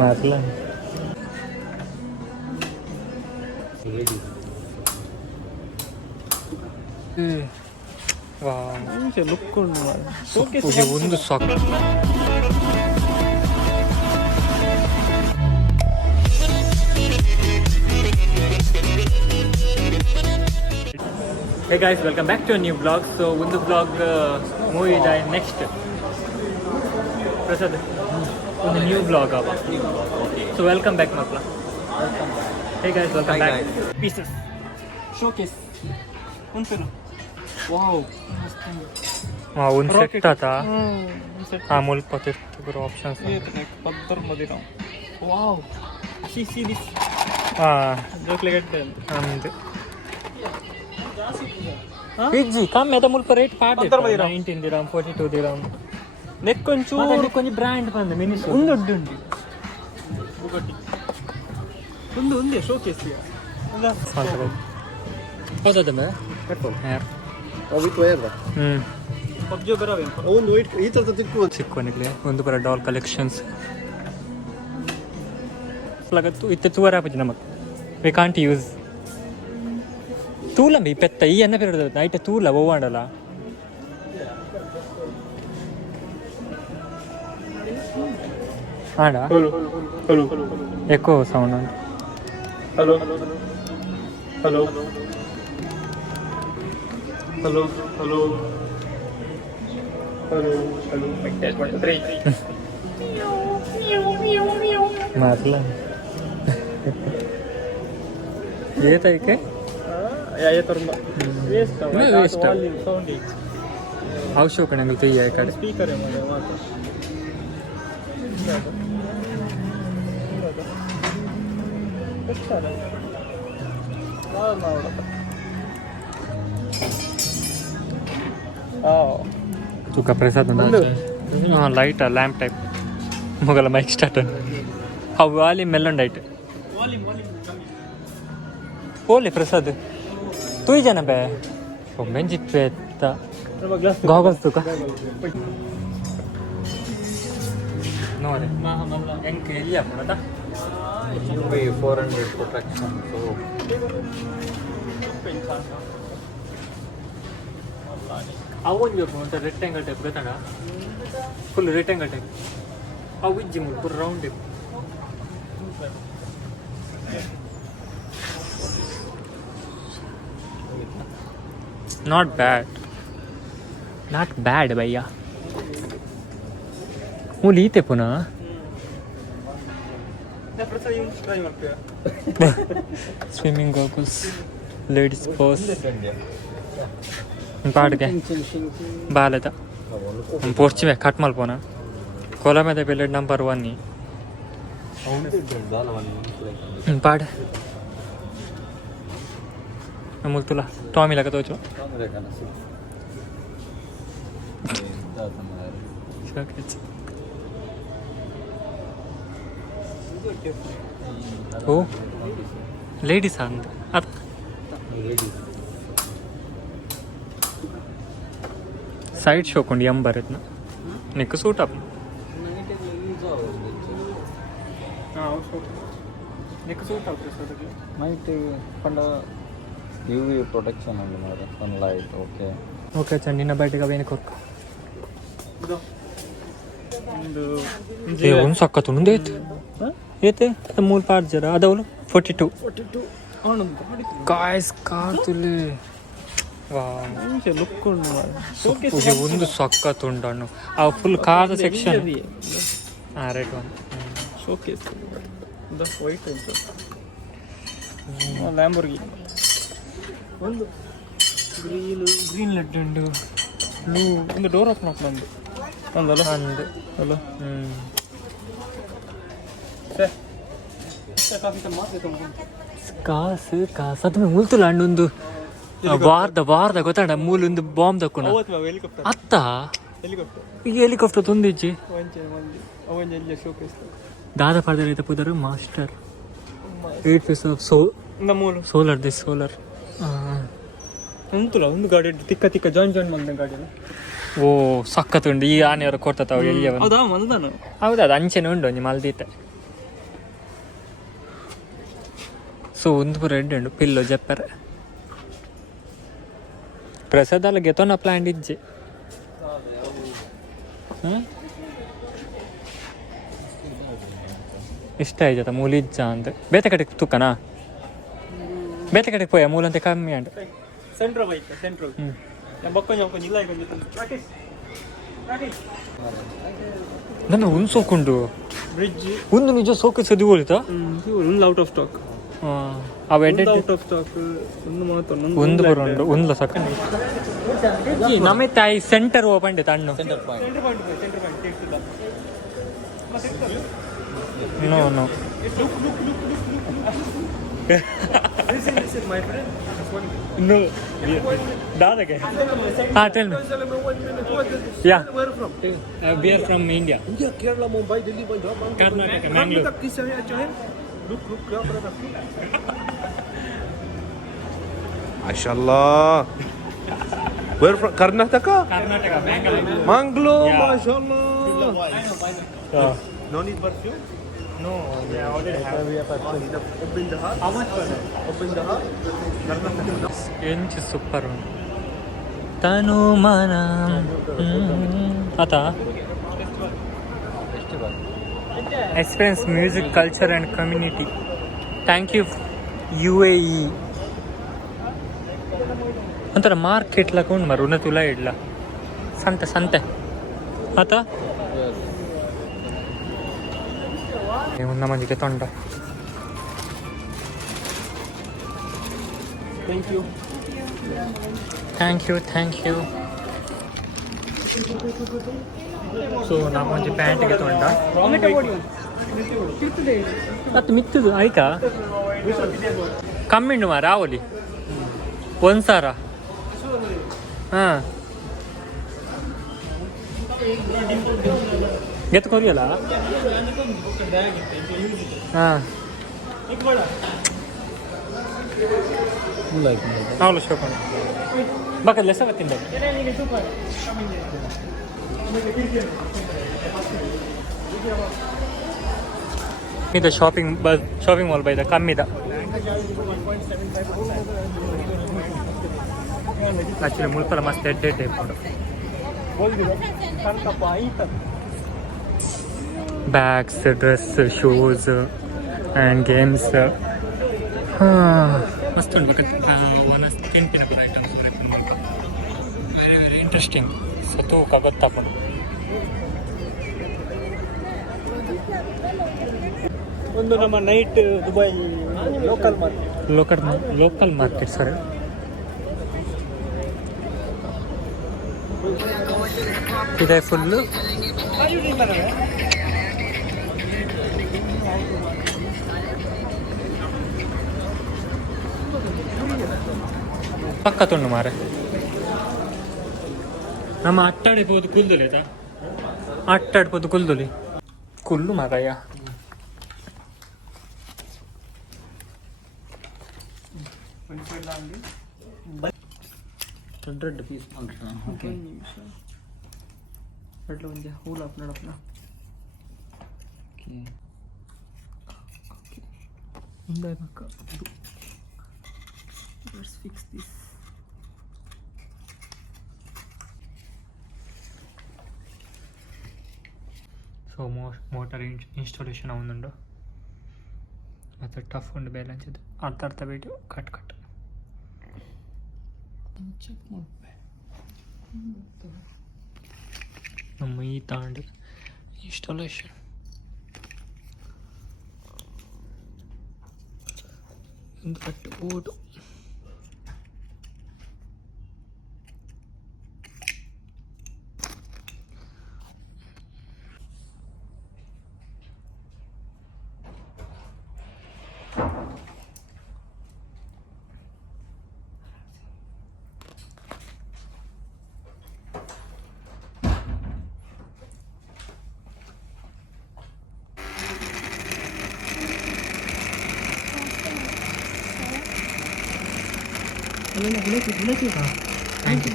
ಮಾರ್ಲ look ಒಂದು ಸಾಕು. Hey guys, welcome back to a new vlog. So ಒಂದು vlog movie ಇದೆ next ಪ್ರಸಾದ್ ಒಂದು ನ್ಯೂ vlog ಅವ. So welcome back ಮಕ್ಕಳ. Hey guys, welcome back. Pieces showcase ಉಂಟು. ವಾವ್ ಒಂದು ಸೆಟ್ ಆತ ಅಮೂಲ್ ಪತ್ತಿರ್ತಿದ್ರು ಆಪ್ಷನ್ಸ್ ಪದ್ದರ್ ಮದಿನ. ವಾವ್ see this chocolate ಅಂದೆ పిజ్జి కమ్ మెద ముల్ రేట్ పాట 19 dirham 42 dirham నెక్ కొంచెం బ్రాండ్ పంద మినిస్ ఉంది ఉంది షోకేస్ ಹೌದದ ಮೇ ಪೆಟ್ರೋಲ್ ಅವಿತ್ತು ಏರ್ದ ಪಬ್ಜಿ ಬರವೆ ಒಂದು ಈ ತರ ಸಿಕ್ಕೋನಿಗ್ಲೆ ಒಂದು ಬರ ಡಾಲ್ ಕಲೆಕ್ಷನ್ಸ್ ಲಗತ್ತು ಇತ್ತೆ ತುವರ ಆಪಜಿ ನಮಕ್ ವಿ ಕಾಂಟ್ ಯೂಸ್ ತೂಲ ಮೀ ಪೆತ್ತ ಈ ಅನ್ನ ಪೆರಡ ನೈಟ್ ತೂಲ ಓವಾಂಡಲ್ಲ ಆಡ ಎಕೋ ಸೌಂಡ್ ಉಂಟು. Hello hello hello hello hello hello test 1 2 3 ಮಾರ್ಲ ಏತೈಕೆ या तरंबा वेस्ट वाली साउंड आवश्यक नाही मी ते या काढ स्पीकर आहे मध्ये वाटतं कसं तुका प्रसाद हां लाईट लॅम्प टाईप मगला माईक स्टार्ट हा वाली मेलन डाईट ಓಲೆ ಪ್ರಸಾದ್ ತುಯ್ ಜನ ಬೇ ಮೆಂಜಿತ್ ಪೇತ್ತ ಗಾಗಲ್ಸ್ ತುಕ ನೋಡಿ ಹೆಂಗೆ ಎಲ್ಲಿ ಹಾಕೋಣ UV 400 ಪ್ರೊಟೆಕ್ಷನ್ ಸೊ ಅವೊಂದು ಬೇಕು ಅಂತ ರೆಕ್ಟ್ಯಾಂಗಲ್ ಟೈಪ್ ಗೊತ್ತಾಗ ಫುಲ್ ರೆಕ್ಟ್ಯಾಂಗಲ್ ಟೈಪ್ ಅವು ಇಜ್ಜಿ ಮುಲ್ ಪೂರ ರೌಂಡ್ ಟೈಪ್ not bad भैया मुली इथे पुन्हा स्विमिंग गॉगल्स लेडीज पर्स पाडके बालता पोर्ची में खटमल पोना कोला में पहले नंबर 1 नी पाड अमूल तुला टॉमी लागत होतो हो लेडीज अंद ಸೈಡ್ ಶೋ ಕೊಂಡು ಎಂಬರತ್ನ ನಿಕ್ಕ ಸೂಟ್ ಅಪ್ ನಿಕ್ಕ ಸೂಟ್ ಅಪ್ ನೈಟ್ ಪಂಡ UV ಪ್ರೊಟೆಕ್ಷನ್ ಅಲ್ಲಿ ಮಾರ ಸನ್ಲೈಟ್ ಓಕೆ ಓಕೆ ಚಂಡಿ ನಿನ್ನ ಬೈಟಿಗೆ ಅವೇನು ಕೊರ್ಕ ಒಂದು ಸಕ್ಕತ್ತು ಒಂದು ಏತ್ ಏತೆ ಮೂಲ ಪಾರ್ಟ್ ಜರ ಅದವಲು 42 ಗಾಯ್ಸ್ ಕಾರ್ ತುಲಿ ಲುಕ್ ಒಂದು ಸಕ್ಕತ್ತು ಉಂಟು ಆ full car section red one showcase white ಅಂತ ಲ್ಯಾಂಬೋರ್ಗಿ ಒಂದು ಗ್ರೀನ್ ಲೆಡ್ ಉಂಟು ಬ್ಲೂ ಒಂದು ಡೋರ್ ಓಪನ್ ಆಗ್ತದೆ ಒಂದಲ್ಲ ಅಂದು ಅಲ್ಲ ಕಾಸು ಅದು ಮುಲ್ತುಲ ಅಣ್ಣೊಂದು ವಾರದ ಗೊತ್ತಾಡ ಮೂಲೊಂದು ಬಾಂಬ್ ತಕ್ಕೊಂಡು ಅತ್ತ ಈಗ ಹೆಲಿಕಾಪ್ಟರ್ ತೊಂದಿಜ್ಜಿ ದಾದ ಪಡೆದ ಪುದರು master 8 piece of solar this solar ಉಂಟುಲ್ಲ ಒಂದು ಗಾಡಿ ತಿಕ್ಕ ಜಾಯಿನ್ ಮಾಡಿದ ಗಾಡಿ ಓ ಸಖತ್ ಉಂಡು ಈ ಆನೆಯವರು ಕೊಡ್ತಾವ ಎಲ್ಲಿ ಹೌದಾ ಮಲ್ದಾನು ಹೌದು ಅದು ಅಂಚೆನೆ ಉಂಡು ನಿಮ್ಮ ಮಲ್ದಿತ್ತೆ ಸೊ ಒಂದು ರೆಡ್ ಉಂಡು ಪಿಲ್ಲು ಜಪ್ಪರೆ ಪ್ರಸಾದ ಗೆತೋನ ಪ್ಲಾಂಡ್ ಇಜ್ಜೆ ಇಷ್ಟ ಆಯ್ತಾ ಮೂಲಿಜ್ಜ ಅಂತ ಬೇತೆ ಕಡೆಗೆ ತುಕ್ಕನಾ ಬೇತೆ ಕಡೆಗೆ ಪೋಯ ಮೂಲಂತೆ ಕಮ್ಮಿ ಅಂಡ್ ಸೆಂಟ್ರಲ್ ಬೈಕ್ ಸೆಂಟ್ರಲ್ ಇಲ್ಲ ನನ್ನ ಒಂದು ಸೋಕುಂಡು ಬ್ರಿಡ್ಜ್ ಒಂದು ನಿಜ ಸೋಕು ಸದಿ ಹೋಲಿತಾ ಒಂದು ಔಟ್ ಆಫ್ ಸ್ಟಾಕ್ ಅವು ಎಡ್ಡೆ ಔಟ್ ಆಫ್ ಸ್ಟಾಕ್ ಒಂದು ಮಾತ್ರ ಒಂದು ಬರೋಂಡು ಒಂದು ಸಕಂಡ್ ನಮ್ಮೆ ತಾಯಿ ಸೆಂಟರ್ ಓಪನ್ ತಣ್ಣು centre point no no my friend. No. Dadake. Tell me. Yeah. Where from? We are from India. India, Kerala, Mumbai, Delhi, Punjab, Karnataka, Mangalore. तक किस है अच्छा है? Look, क्या brother? MashaAllah. Where from? Karnataka? Karnataka, Mangalore. Mangalore, Yeah. MashaAllah. No need perfume. No, we already have. Open the heart. How much for that? Open the heart. ಎಂಚು super ಉಂಟು ತನು ಮನ ಆತ experience music culture and community thank you UAE ಒಂಥರ market ಲಕೊಂಡು ಮರು ಉನ್ನ ತುಲ ಇಡ್ಲ ಸಂತೆ ಸಂತೆ ಆತ ಉನ್ನ ಮಂಜಿಗೆ ತೊಂಡ Thank you. Thank you so ನಾವು ಒಂಜಿ ಪ್ಯಾಂಟಿಗೆ ತೊಂಡ ಅದು ಮಿತ್ತದು ಆಯ್ತಾ ಕಮ್ಮಿಂಡು ಮಾರ ರಾವಲಿ ಒಂದು ಸಾರ ಹಾಂ ಗೆತ್ತು ಕೊರಿಯಲ್ಲ ಹಾಂ ಅವಳು ಶೋಕಣ ಬಾಕಲ್ಲಿ ಎಸ ಬರ್ತಿಂದ ಇದು ಶಾಪಿಂಗ್ ಮಾಲ್ ಬೈದ ಕಮ್ಮಿದ ಆಕ್ಚುಲಿ ಮುಲ್ಪಲ ಮಸ್ತ್ ಎಡ್ಡೆ ಇಪ್ಕೊಂಡು bags dress shoes and games ಮಸ್ತ್ ಉಂಟು ಒಂದು ತಿಂಪಿನ ಐಟಮ್ಸ್ ವೆರಿ ವೆರಿ ಇಂಟ್ರೆಸ್ಟಿಂಗ್ ತೂಕ ಗೊತ್ತಾಕೊಂಡು ಒಂದು ನಮ್ಮ night Dubai local market sir ಇದೆ ಫುಲ್ಲು ಪಕ್ಕ ತುಂಡು ಮಾರೆ ನಮ್ಮ ಅಟ್ಟಾಡಿಬೋದು ಕುಲ್ದುಲಿ ಆಯ್ತಾ ಅಟ್ಟಾಡ್ಬೋದು ಕುಲ್ದುಲಿ ಕುಲ್ಲು ಮಾರಯ್ಯ ರೆಡ್ ಪೀಸ್ ಓಕೆ ರೆಡ್ ಒಂದು ಹೂಲ್ ಅಪ್ ನಡಪ್ನ ಓಕೆ ಹಿಂದೆ ಪಕ್ಕ let's fix this so motor installation ಅವನುಂಡು ಮತ್ತು ಟಫ್ ಉಂಡು ಬ್ಯಾಲೆನ್ಸ್ ಇದು ಅರ್ಥ ಬೇಟಿ ಕಟ್ ಚೆಕ್ ಮಾಡ್ಬೇ ನಮ್ಮ ಈ ತಾಂಡು ಇನ್ಸ್ಟಾಲೇಷನ್ ಒಂದು ಕಟ್ಟು ಓಡು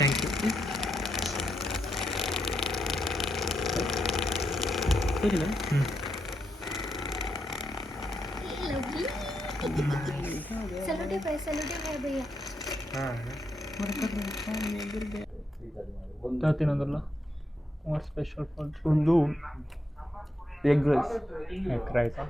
ಥ್ಯಾಂಕ್ ಯು ಸರಿಲ್ಲ ಹ್ಞೂ सैलूटिव है भैया. ತಿನ್ನೋದಿಲ್ಲ ವಾಟ್ ಸ್ಪೆಷಲ್ ಫಾರ್ ಒಂದು ಎಗ್ ರೈಸ್ ಎಗ್ ರೈಸಾ